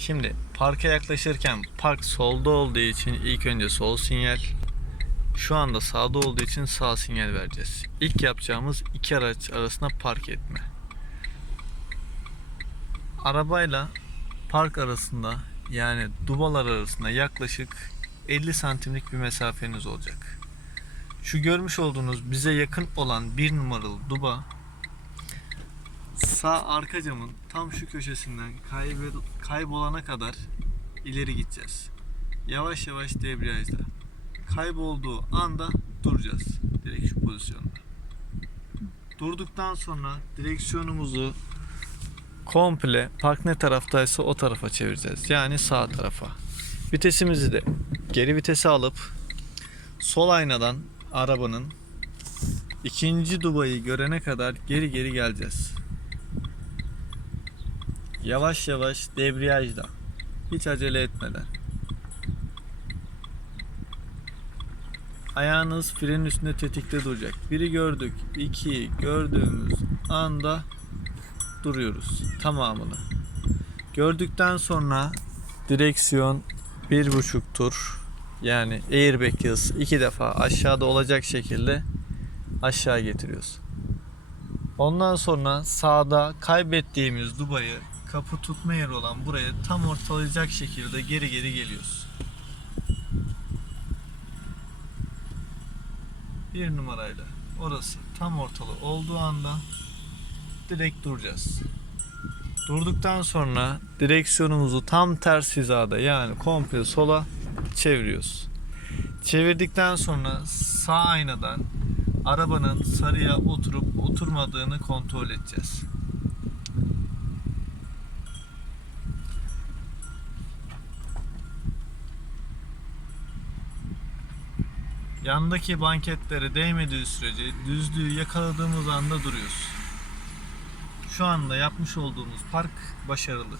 Şimdi parka yaklaşırken park solda olduğu için ilk önce sol sinyal. Şu anda sağda olduğu için sağ sinyal vereceğiz. İlk yapacağımız iki araç arasında park etme. Arabayla park arasında yani dubalar arasında yaklaşık 50 santimlik bir mesafeniz olacak. Şu görmüş olduğunuz bize yakın olan bir numaralı duba sağ arka camın tam şu köşesinden kaybol- kaybolana kadar ileri gideceğiz. Yavaş yavaş debriyajda. Kaybolduğu anda duracağız. Direkt şu pozisyonda. Durduktan sonra direksiyonumuzu komple park ne taraftaysa o tarafa çevireceğiz. Yani sağ tarafa. Vitesimizi de geri vitese alıp sol aynadan arabanın ikinci dubayı görene kadar geri geri geleceğiz. Yavaş yavaş debriyajda. Hiç acele etmeden. Ayağınız frenin üstünde tetikte duracak. Biri gördük, iki gördüğümüz anda duruyoruz tamamını. Gördükten sonra direksiyon bir buçuk tur yani airbag hız iki defa aşağıda olacak şekilde aşağı getiriyoruz. Ondan sonra sağda kaybettiğimiz dubayı kapı tutma yeri olan buraya tam ortalayacak şekilde geri geri geliyoruz. Bir numarayla orası tam ortalı olduğu anda direkt duracağız. Durduktan sonra direksiyonumuzu tam ters hizada yani komple sola çeviriyoruz. Çevirdikten sonra sağ aynadan arabanın sarıya oturup oturmadığını kontrol edeceğiz. Yandaki banketlere değmediği sürece düzlüğü yakaladığımız anda duruyoruz. Şu anda yapmış olduğumuz park başarılı.